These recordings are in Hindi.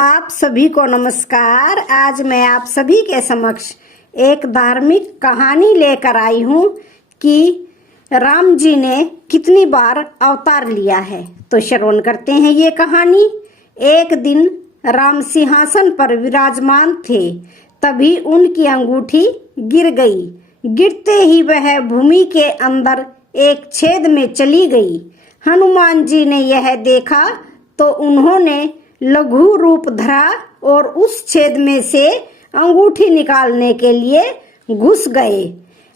आप सभी को नमस्कार। आज मैं आप सभी के समक्ष एक धार्मिक कहानी लेकर आई हूँ कि राम जी ने कितनी बार अवतार लिया है। तो श्रवण करते हैं ये कहानी। एक दिन राम सिंहासन पर विराजमान थे, तभी उनकी अंगूठी गिर गई। गिरते ही वह भूमि के अंदर एक छेद में चली गई। हनुमान जी ने यह देखा तो उन्होंने लघु रूप धरा और उस छेद में से अंगूठी निकालने के लिए घुस गए।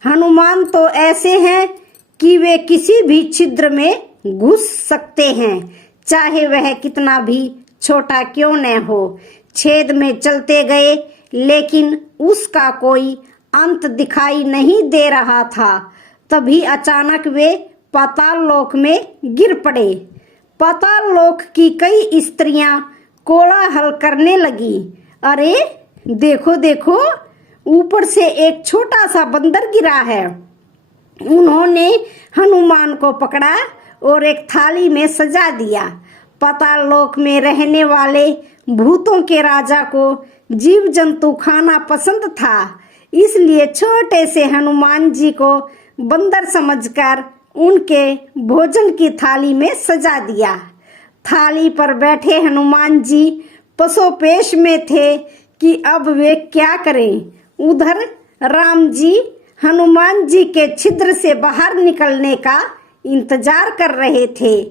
हनुमान तो ऐसे हैं कि वे किसी भी छिद्र में घुस सकते हैं, चाहे वह कितना भी छोटा क्यों न हो। छेद में चलते गए, लेकिन उसका कोई अंत दिखाई नहीं दे रहा था। तभी अचानक वे पाताल लोक में गिर पड़े। पाताल लोक की कई स्त्रियां कोलाहल करने लगी। अरे देखो देखो, ऊपर से एक छोटा सा बंदर गिरा है। उन्होंने हनुमान को पकड़ा और एक थाली में सजा दिया। पाताल लोक में रहने वाले भूतों के राजा को जीव जंतु खाना पसंद था, इसलिए छोटे से हनुमान जी को बंदर समझकर उनके भोजन की थाली में सजा दिया। थाली पर बैठे हनुमान जी पसोपेश में थे कि अब वे क्या करें। उधर राम जी हनुमान जी के छिद्र से बाहर निकलने का इंतजार कर रहे थे।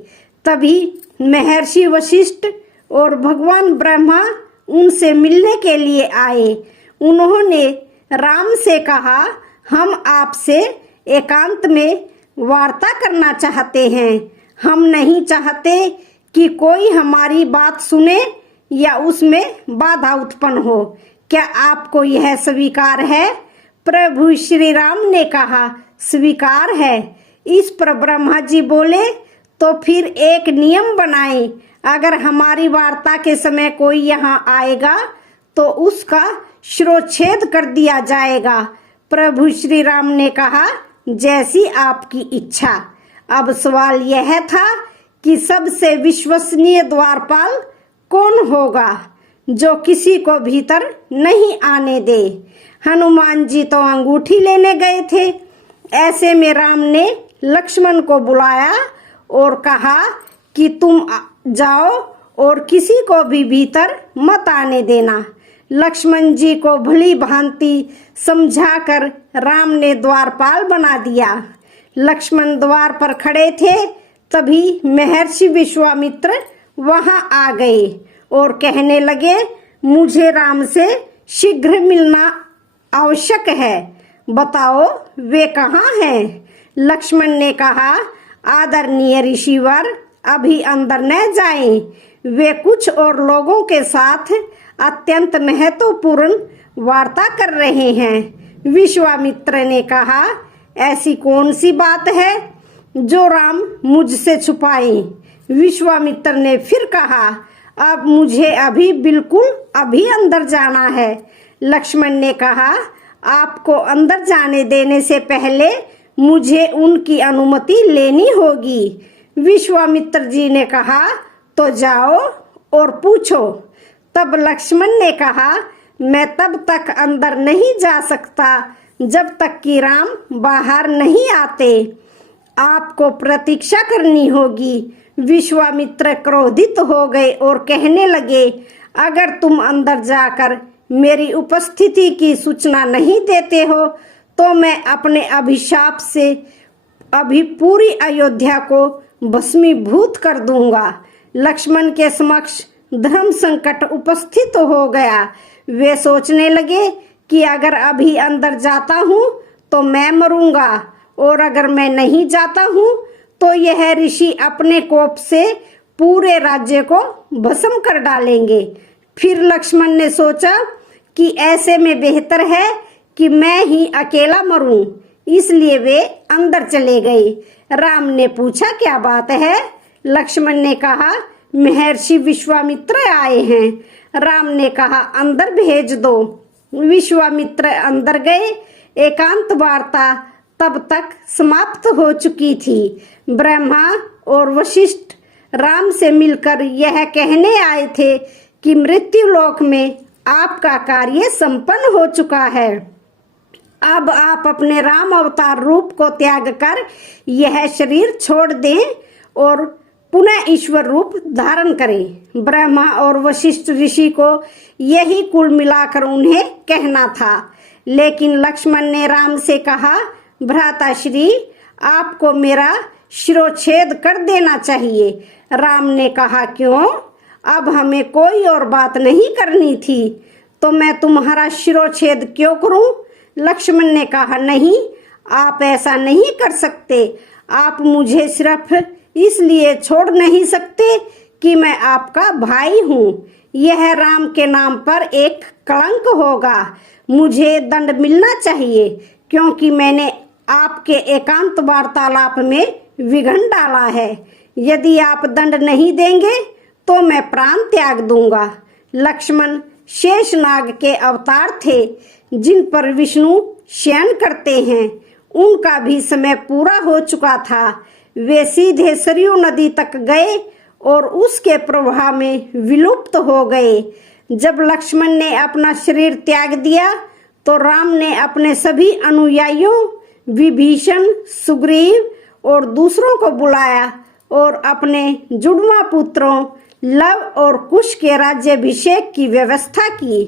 तभी महर्षि वशिष्ठ और भगवान ब्रह्मा उनसे मिलने के लिए आए। उन्होंने राम से कहा, हम आपसे एकांत में वार्ता करना चाहते हैं। हम नहीं चाहते कि कोई हमारी बात सुने या उसमें बाधा उत्पन्न हो। क्या आपको यह स्वीकार है? प्रभु श्री राम ने कहा, स्वीकार है। इस पर ब्रह्मा जी बोले, तो फिर एक नियम बनाएं। अगर हमारी वार्ता के समय कोई यहाँ आएगा तो उसका शिरोच्छेद कर दिया जाएगा। प्रभु श्री राम ने कहा, जैसी आपकी इच्छा। अब सवाल यह था कि सबसे विश्वसनीय द्वारपाल कौन होगा, जो किसी को भीतर नहीं आने दे। हनुमान जी तो अंगूठी लेने गए थे। ऐसे में राम ने लक्ष्मण को बुलाया और कहा कि तुम जाओ और किसी को भी भीतर मत आने देना। लक्ष्मण जी को भली भांति समझाकर राम ने द्वारपाल बना दिया। लक्ष्मण द्वार पर खड़े थे, तभी महर्षि विश्वामित्र वहां आ गए और कहने लगे, मुझे राम से शीघ्र मिलना आवश्यक है। बताओ वे कहाँ हैं? लक्ष्मण ने कहा, आदरणीय ऋषिवर, अभी अंदर न जाएं। वे कुछ और लोगों के साथ अत्यंत महत्वपूर्ण वार्ता कर रहे हैं। विश्वामित्र ने कहा, ऐसी कौन सी बात है जो राम मुझसे छुपाए? विश्वामित्र ने फिर कहा, अब मुझे बिल्कुल अभी अंदर जाना है। लक्ष्मण ने कहा, आपको अंदर जाने देने से पहले मुझे उनकी अनुमति लेनी होगी। विश्वामित्र जी ने कहा, तो जाओ और पूछो। तब लक्ष्मण ने कहा, मैं तब तक अंदर नहीं जा सकता जब तक कि राम बाहर नहीं आते। आपको प्रतीक्षा करनी होगी। विश्वामित्र क्रोधित हो गए और कहने लगे, अगर तुम अंदर जाकर मेरी उपस्थिति की सूचना नहीं देते हो तो मैं अपने अभिशाप से अभी पूरी अयोध्या को भस्मीभूत कर दूंगा। लक्ष्मण के समक्ष धर्म संकट उपस्थित हो गया। वे सोचने लगे कि अगर अभी अंदर जाता हूँ तो मैं मरूंगा, और अगर मैं नहीं जाता हूँ तो यह ऋषि अपने कोप से पूरे राज्य को भस्म कर डालेंगे। फिर लक्ष्मण ने सोचा कि ऐसे में बेहतर है कि मैं ही अकेला मरूं, इसलिए वे अंदर चले गए। राम ने पूछा, क्या बात है? लक्ष्मण ने कहा, महर्षि विश्वामित्र आए हैं। राम ने कहा, अंदर भेज दो। विश्वामित्र अंदर गए। एकांत वार्ता तब तक समाप्त हो चुकी थी। ब्रह्मा और वशिष्ठ राम से मिलकर यह कहने आए थे कि मृत्यु लोक में आपका कार्य संपन्न हो चुका है। अब आप अपने राम अवतार रूप को त्याग कर यह शरीर छोड़ दें और पुनः ईश्वर रूप धारण करें। ब्रह्मा और वशिष्ठ ऋषि को यही कुल मिलाकर उन्हें कहना था। लेकिन लक्ष्मण ने राम से कहा, भ्राताश्री, आपको मेरा शिरोच्छेद कर देना चाहिए। राम ने कहा, क्यों? अब हमें कोई और बात नहीं करनी थी, तो मैं तुम्हारा शिरोच्छेद क्यों करूं? लक्ष्मण ने कहा, नहीं, आप ऐसा नहीं कर सकते। आप मुझे सिर्फ इसलिए छोड़ नहीं सकते कि मैं आपका भाई हूँ। यह राम के नाम पर एक कलंक होगा। मुझे दंड मिलना चाहिए क्योंकि मैंने आपके एकांत वार्तालाप में विघ्न डाला है। यदि आप दंड नहीं देंगे तो मैं प्राण त्याग दूंगा। लक्ष्मण शेषनाग के अवतार थे, जिन पर विष्णु शयन करते हैं। उनका भी समय पूरा हो चुका था। वे सीधे सरयू नदी तक गए और उसके प्रवाह में विलुप्त हो गए। जब लक्ष्मण ने अपना शरीर त्याग दिया तो राम ने अपने सभी अनुयायियों विभीषण, सुग्रीव और दूसरों को बुलाया और अपने जुड़वा पुत्रों लव और कुश के राज्याभिषेक की व्यवस्था की।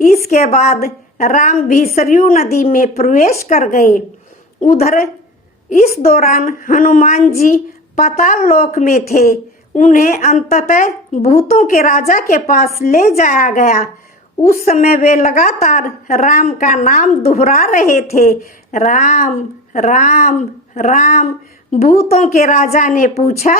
इसके बाद राम भी सरयू नदी में प्रवेश कर गए। उधर इस दौरान हनुमान जी पाताल लोक में थे। उन्हें अंततः भूतों के राजा के पास ले जाया गया। उस समय वे लगातार राम का नाम दोहरा रहे थे, राम राम राम। भूतों के राजा ने पूछा,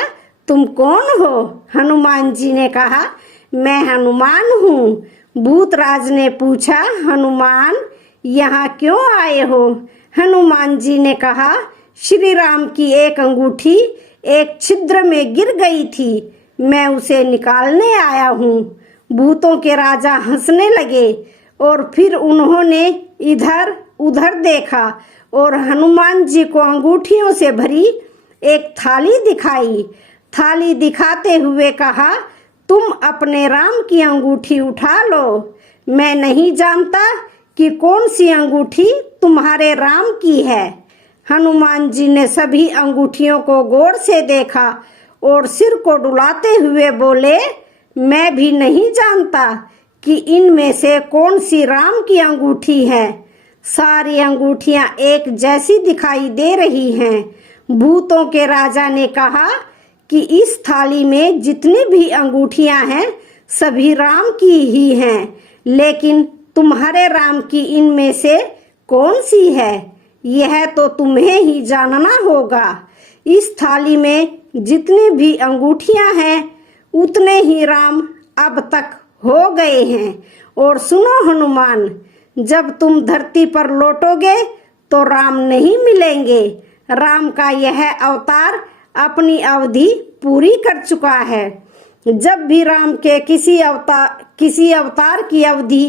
तुम कौन हो? हनुमान जी ने कहा, मैं हनुमान हूँ। भूतराज ने पूछा, हनुमान, यहाँ क्यों आए हो? हनुमान जी ने कहा, श्री राम की एक अंगूठी एक छिद्र में गिर गई थी, मैं उसे निकालने आया हूँ। भूतों के राजा हंसने लगे और फिर उन्होंने इधर उधर देखा और हनुमान जी को अंगूठियों से भरी एक थाली दिखाई। थाली दिखाते हुए कहा, तुम अपने राम की अंगूठी उठा लो। मैं नहीं जानता कि कौन सी अंगूठी तुम्हारे राम की है। हनुमान जी ने सभी अंगूठियों को गौर से देखा और सिर को डुलाते हुए बोले, मैं भी नहीं जानता कि इनमें से कौन सी राम की अंगूठी है। सारी अंगूठियां एक जैसी दिखाई दे रही हैं। भूतों के राजा ने कहा कि इस थाली में जितनी भी अंगूठियां हैं सभी राम की ही हैं, लेकिन तुम्हारे राम की इनमें से कौन सी है यह तो तुम्हें ही जानना होगा। इस थाली में जितनी भी अंगूठियां हैं उतने ही राम अब तक हो गए हैं। और सुनो हनुमान, जब तुम धरती पर लौटोगे तो राम नहीं मिलेंगे। राम का यह अवतार अपनी अवधि पूरी कर चुका है। जब भी राम के किसी अवतार की अवधि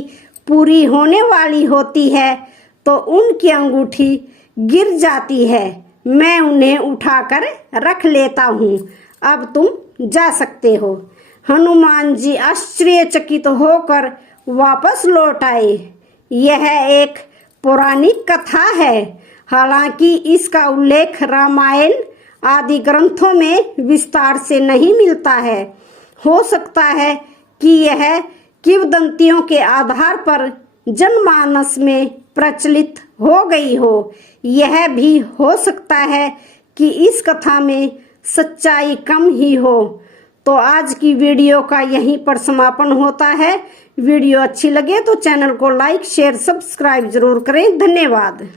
पूरी होने वाली होती है तो उनकी अंगूठी गिर जाती है। मैं उन्हें उठाकर रख लेता हूँ। अब तुम जा सकते हो। हनुमान जी आश्चर्यचकित होकर वापस लौट आए। यह एक पौराणिक कथा है। हालांकि इसका उल्लेख रामायण आदि ग्रंथों में विस्तार से नहीं मिलता है। हो सकता है कि यह किंवदंतियों के आधार पर जनमानस में प्रचलित हो गई हो। यह भी हो सकता है कि इस कथा में सच्चाई कम ही हो। तो आज की वीडियो का यहीं पर समापन होता है। वीडियो अच्छी लगे तो चैनल को लाइक, शेयर, सब्सक्राइब जरूर करें। धन्यवाद।